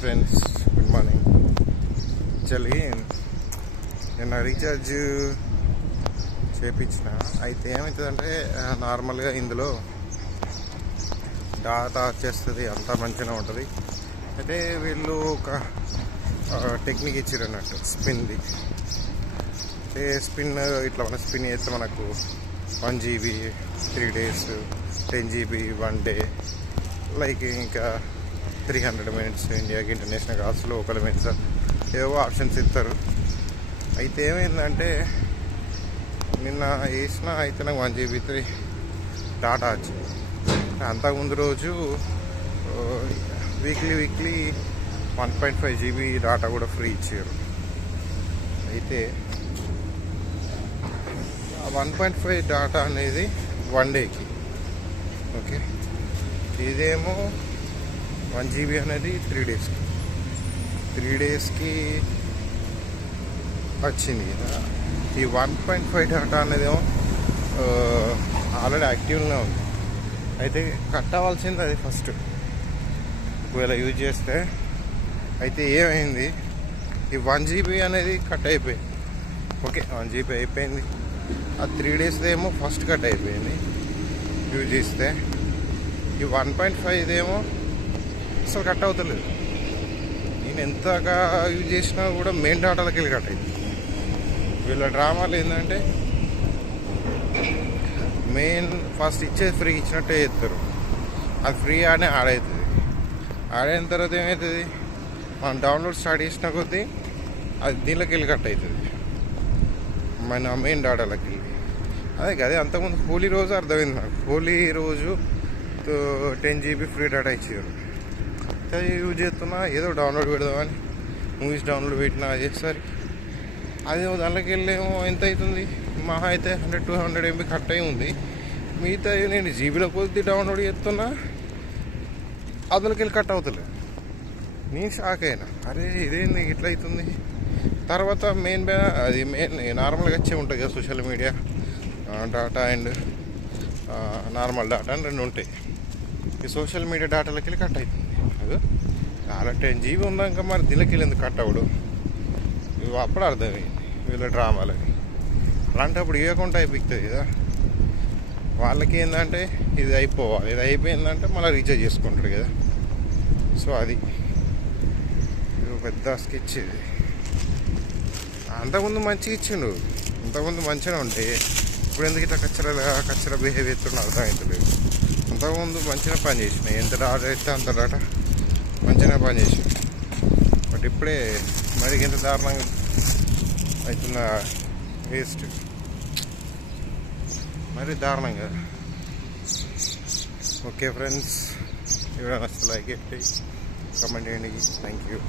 Friends good morning actually నిన్న recharge చేపించిన. అయితే ఏమవుతుందంటే నార్మల్గా ఇందులో డాటా వచ్చేస్తుంది అంతా మంచిగా ఉంటుంది. అయితే వీళ్ళు ఒక టెక్నిక్ ఇచ్చారు అన్నట్టు స్పిన్ది అయితే స్పిన్ ఇట్లా మన స్పిన్ చేస్తే మనకు one GB three days ten GB one day like ఇంకా త్రీ హండ్రెడ్ మినిట్స్ ఇండియాకి ఇంటర్నేషనల్ కాల్స్ లోకల్ మినిట్స్. ఏవో ఆప్షన్స్ ఇస్తారు. అయితే ఏమైందంటే నిన్న వేసిన అయితే నాకు వన్ జీబీ త్రీ డాటా వచ్చింది అంతకుముందు రోజు weekly weekly one point five GB data కూడా ఫ్రీ ఇచ్చారు. అయితే వన్ పాయింట్ ఫైవ్ డాటా అనేది వన్ డేకి. ఓకే? ఇదేమో వన్ జీబీ అనేది త్రీ డేస్కి. త్రీ డేస్కి వచ్చింది. కదా ఈ వన్ పాయింట్ ఫైవ్ డేటా అనేది ఏమో ఆల్రెడీ యాక్టివ్గా ఉంది. అయితే కట్ అవ్వాల్సింది అది ఫస్ట్. ఒకవేళ యూజ్ చేస్తే అయితే ఏమైంది? ఈ వన్ జీబీ అనేది కట్ అయిపోయింది. ఓకే వన్ జీబీ అయిపోయింది. ఆ త్రీ డేస్ ఏమో ఫస్ట్ కట్ అయిపోయింది. యూజ్ చేస్తే. ఈ వన్ పాయింట్ ఫైవ్ ఏమో అసలు కట్ అవుతలేదు. నేను ఎంతగా యూజ్ చేసినా కూడా మెయిన్ డాటాలకి వెళ్ళి కట్ అయింది. వీళ్ళ డ్రామాలు ఏంటంటే మెయిన్ ఫస్ట్ ఇచ్చేది ఫ్రీ ఇచ్చినట్టే చేస్తారు. అది ఫ్రీ ఆడే ఆడవుతుంది ఆడైన తర్వాత ఏమవుతుంది మనం డౌన్లోడ్ స్టార్ట్ చేసిన కొద్దీ అది దీనిలోకి వెళ్ళి కట్ అవుతుంది మన మెయిన్ డాటాలకి వెళ్ళి. అదే కదా అంతకుముందు హోలీ రోజు అర్థమైంది నాకు. హోలీ రోజు టెన్ జీబీ ఫ్రీ డేటా ఇచ్చారు అది యూజ్ చేస్తున్నా ఏదో డౌన్లోడ్ పెడదామని. మూవీస్ డౌన్లోడ్ పెట్టినా చేసేసరికి అది దాంట్లోకి వెళ్ళేమో ఎంత అవుతుంది? మహా అయితే hundred two hundred MB cut అయి ఉంది. మిగతా నేను జీబీలో కొద్ది డౌన్లోడ్ చేస్తున్నా. అందులోకి వెళ్ళి కట్ అవుతలేదు నేను షాక్ అయినా. అరే ఇదేంది? ఇట్లా అవుతుంది. తర్వాత మెయిన్ అది మెయిన్ నార్మల్గా వచ్చే ఉంటుంది కదా social media data and normal data అని రెండు ఉంటాయి. ఈ సోషల్ మీడియా డాటాలకి వెళ్ళి కట్ అవుతుంది. అది చాలా టెన్ జీబీ ఉన్నాక మరి దిలకెళ్ళింది వెళ్ళి ఎందుకు కట్ అవ్వడు ఇవి అప్పుడు అర్థమైంది వీళ్ళ డ్రామాలని. అలాంటప్పుడు ఇవ్వకుండా అయిపోతుంది కదా. వాళ్ళకి ఏంటంటే ఇది అయిపోవాలి. ఇది అయిపోయిందంటే మళ్ళీ రీఛార్జ్ చేసుకుంటారు కదా. సో అది. పెద్ద స్కెచ్ ఇది. అంతకుముందు మంచిగా ఇచ్చిండు. అంతకుముందు మంచిగా ఉంటే ఇప్పుడు ఎందుకు ఇట్లా కచ్చరా కచ్చర బిహేవ్ చేస్తున్నా అర్థమవుతలేదు అంతకుముందు మంచిగా పని చేసినా. ఎంత డాట అయితే అంత డాట మంచిగా పని చేసినా. బట్ ఇప్పుడే మరి ఎంత దారుణంగా అవుతున్న వేస్ట్. మరి దారుణంగా. Okay friends. ఎవరైనా నచ్చితే లైక్ చేయండి. కమెంట్ చేయండి. Thank you